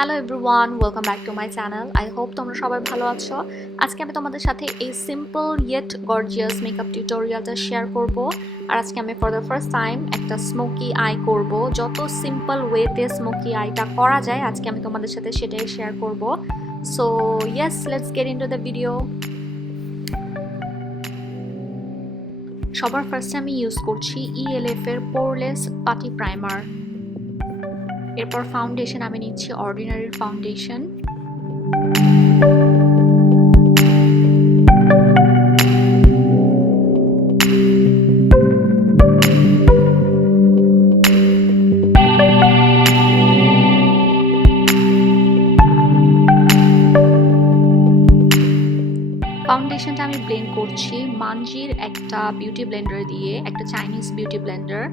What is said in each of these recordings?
Hello everyone, welcome back to my channel. I hope তোমরা সবাই ভালো আছো। আজকে আমি তোমাদের সাথে এই সিম্পল ইয়েট গর্জিয়াস মেকআপ টিউটোরিয়ালটা শেয়ার করব। আর আজকে আমি ফর দ্য ফার্স্ট টাইম একটা স্মোকি আই করব। যত সিম্পল ওয়েতে স্মোকি আইটা করা যায় আজকে আমি তোমাদের সাথে সেটাই শেয়ার করব। So yes, let's get into the video. সবার ফার্স্টে আমি ইউজ করছি ELF এর পোরলেস পাটি প্রাইমার। এরপর ফাউন্ডেশন আমি নিচ্ছি অর্ডিনারি ফাউন্ডেশন। ফাউন্ডেশনটা আমি ব্লেন্ড করছি মানজির একটা বিউটি ব্লেন্ডার দিয়ে, একটা চাইনিজ বিউটি ব্লেন্ডার।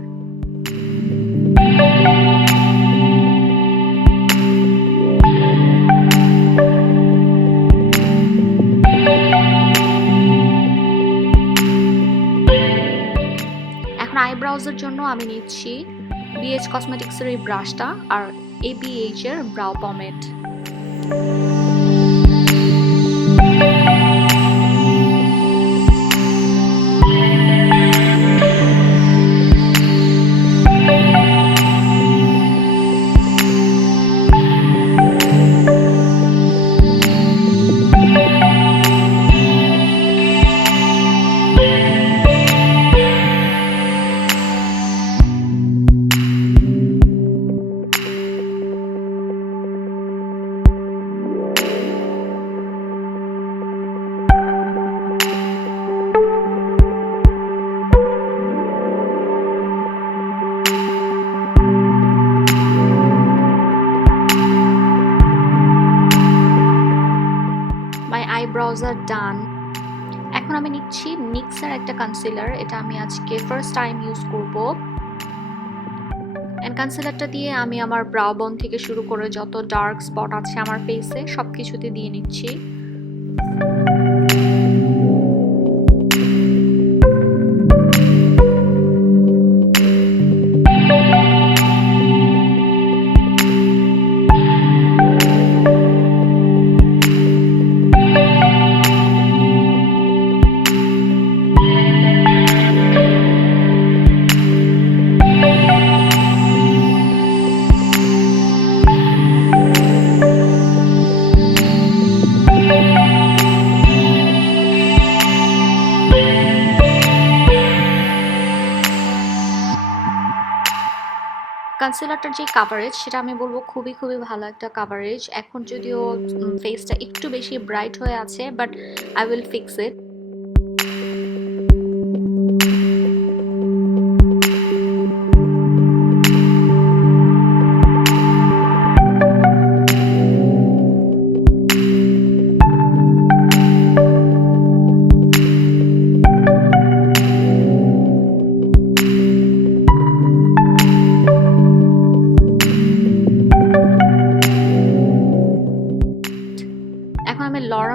এখন আইব্রাউজের জন্য আমি নিচ্ছি BH কসমেটিক্সের এই ব্রাশটা আর ABH এর ব্রাউ পমেড। আইব্রোজ আর ডান। এখন আমি নিচ্ছি নিক্সের একটা কনসিলার, এটা আমি আজকে ফার্স্ট টাইম ইউজ করব। এন্ড কনসিলারটা দিয়ে আমি আমার ব্রাউ বোন থেকে শুরু করে যত ডার্ক স্পট আছে আমার ফেসে সবকিছুতে দিয়ে নিচ্ছি। কনসিলারটার যে কাভারেজ সেটা আমি বলবো খুবই ভালো একটা কাভারেজ। এখন যদিও ফেসটা একটু বেশি ব্রাইট হয়ে আছে, but I will fix it.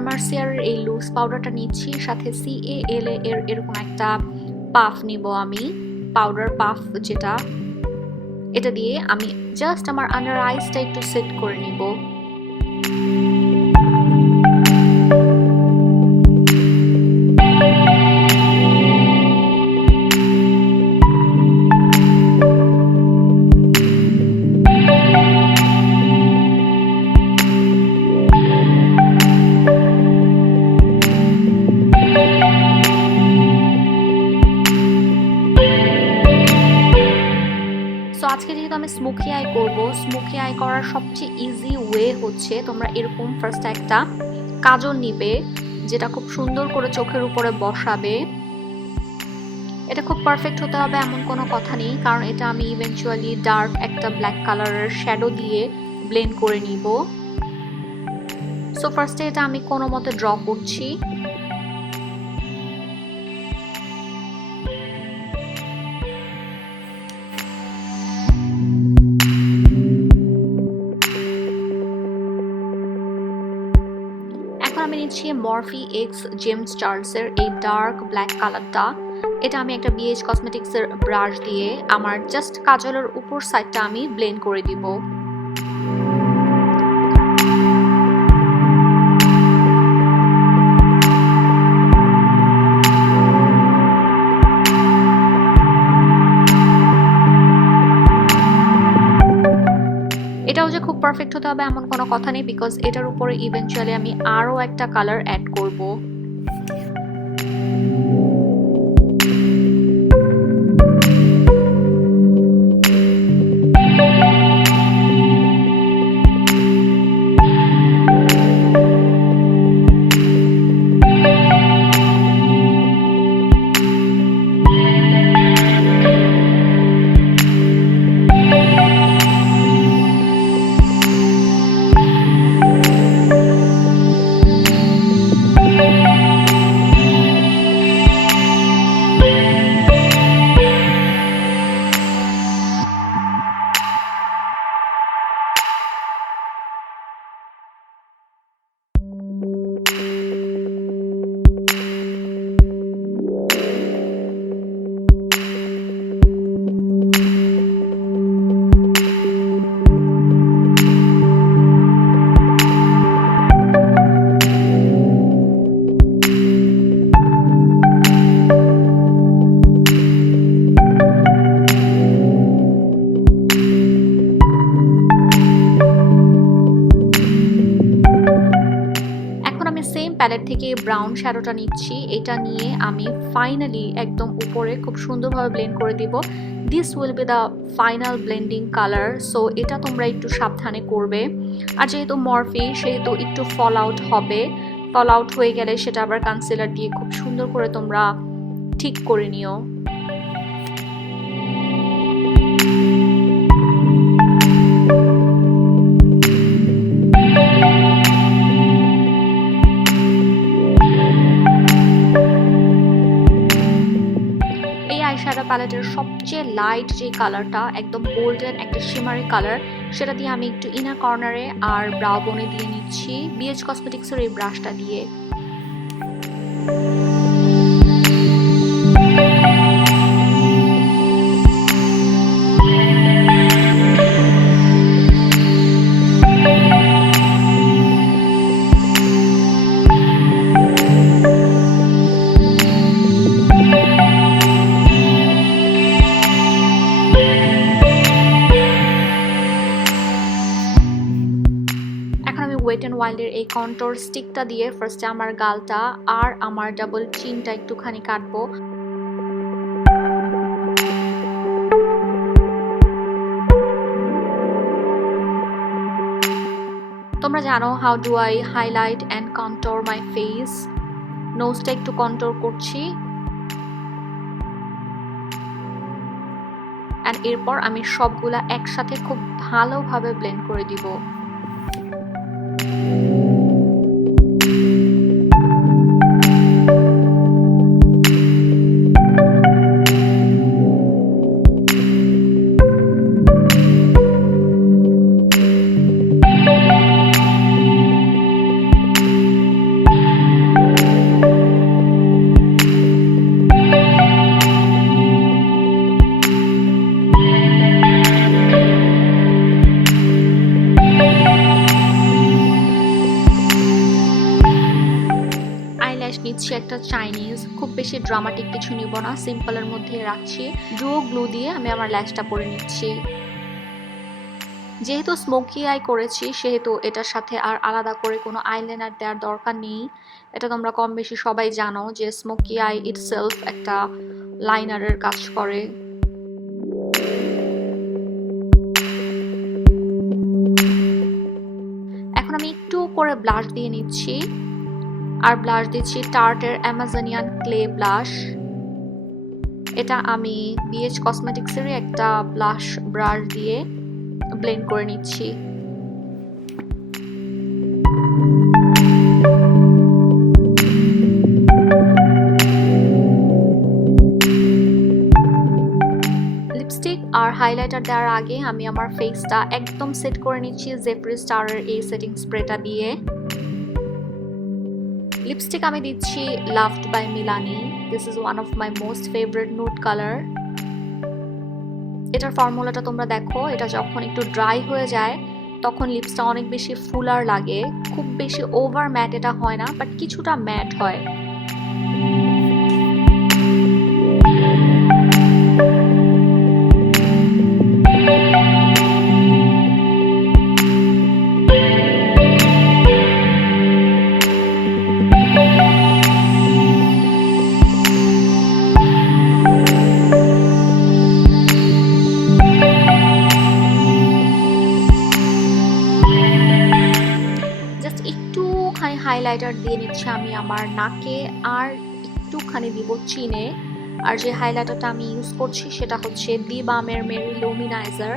mercier এই লুজ পাউডারটা নিচ্ছি, সাথে CALA এর এরকম একটা পাফ নিব আমি, পাউডার পাফ যেটা, এটা দিয়ে আমি জাস্ট আমার আন্ডার আইসটা একটু সেট করে নিব। আজকে যেহেতু আমি স্মোকি আই করব, স্মোকি আই করার সবচেয়ে ইজি ওয়ে হচ্ছে তোমরা এরকম ফার্স্ট একটা কাজল নিবে, যেটা খুব সুন্দর করে চোখের উপরে বসাবে। এটা খুব পারফেক্ট হতে হবে এমন কোনো কথা নেই, কারণ এটা আমি ইভেন্চুয়ালি ডার্ক একটা ব্ল্যাক কালারের শ্যাডো দিয়ে ব্লেন্ড করে নিব। সো ফার্স্টে এটা আমি কোনো মতে ড্র করছি। আমি নিচ্ছি Morphe James Charles এর এই ডার্ক ব্ল্যাক কালারটা। এটা আমি একটা BH Cosmetics এর ব্রাশ দিয়ে আমার জাস্ট কাজলের উপর সাইডটা আমি ব্লেন্ড করে দিব। এটাও যে খুব পারফেক্ট হতে হবে এমন কোনো কথা নেই, বিকজ এটার উপরে ইভেনচুয়ালি আমি আরও একটা কালার অ্যাড করব। প্যালেট থেকে ব্রাউন শ্যাডোটা নিচ্ছি, এটা নিয়ে আমি ফাইনালি একদম উপরে খুব সুন্দরভাবে ব্লেন্ড করে দিব। This will be the final blending colour, so এটা তোমরা একটু সাবধানে করবে। আর যেহেতু মরফি সেহেতু একটু ফল আউট হবে, ফল আউট হয়ে গেলে সেটা আবার কনসিলার দিয়ে খুব সুন্দর করে তোমরা ঠিক করে নিও। প্যালেটের সবচেয়ে লাইট যে কালারটা, একদম গোল্ডেন একটা শিমারি কালার, সেটা দিয়ে আমি একটু ইনার কর্নারে আর ব্রাউ বোনে দিয়ে নিচ্ছি বিএচ কসমেটিক্সের এই ব্রাশটা দিয়ে। ওয়েট অ্যান্ড ওয়াইল্ডের এই কন্ট্রোল স্টিকটা দিয়ে ফার্স্টে আমার গালটা আর আমার ডাবল চিনটা একটুখানি কাটবো। তোমরা জানো how do I highlight and control my face. নোজটা একটু কন্ট্রোল করছি, অ্যান্ড এরপর আমি সবগুলা একসাথে খুব ভালোভাবে ব্লেন্ড করে দিব। নিচ্ছি একটা চাইনিজ, খুব বেশি ড্রামাটিক কিছু নিব না, সিম্পলের মধ্যে রাখছি। ডুও গ্লু দিয়ে আমি আমার ল্যাশটা পরে নিচ্ছি। যেহেতু স্মোকি আই করেছি সেহেতু এটার সাথে আর আলাদা করে কোনো আইলাইনার দেওয়ার দরকার নেই। এটা তোমরা কম বেশি সবাই জানো যে স্মোকি আই ইটসেলফ একটা লাইনারের কাজ করে। এখন আমি একটু করে ব্লাশ দিয়ে নিচ্ছি, আর ব্লাশ দিচ্ছি টার্টের অ্যামাজনিয়ান ক্লে ব্লাশ। এটা আমি বিএচ কসমেটিক্সেরই একটা ব্লাশ ব্রাশ দিয়ে ব্লেন্ড করে নিচ্ছি। লিপস্টিক আর হাইলাইটার দেওয়ার আগে আমি আমার ফেসটা একদম সেট করে নিচ্ছি জেফ্রি স্টারের এই সেটিং স্প্রেটা দিয়ে। লিপস্টিক আমি দিচ্ছি loved by Milani. This is one of my most favourite nude colour. এটার ফর্মুলাটা তোমরা দেখো, এটা যখন একটু ড্রাই হয়ে যায় তখন লিপসটা অনেক বেশি ফুলার লাগে, খুব বেশি ওভার ম্যাট এটা হয় না, বাট কিছুটা ম্যাট হয়। হাইলাইটার দিয়ে নিচ্ছি আমি আমার নাকে, আর একটুখানি দিব চিনে। আর যে হাইলাইটারটা আমি ইউজ করছি সেটা হচ্ছে দি বামের মেরি লুমিনাইজার।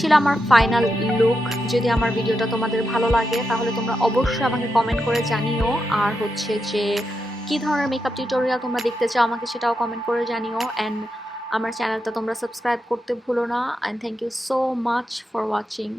ছিল আমার ফাইনাল লুক। যদি আমার ভিডিওটা তোমাদের ভালো লাগে তাহলে তোমরা অবশ্যই আমাকে কমেন্ট করে জানিও, আর হচ্ছে যে কি ধরনের মেকআপ টিউটোরিয়াল তোমরা দেখতে চাও আমাকে সেটাও কমেন্ট করে জানিও। অ্যান্ড আমার চ্যানেলটা তোমরা সাবস্ক্রাইব করতে ভুলো না। And thank you so much for watching.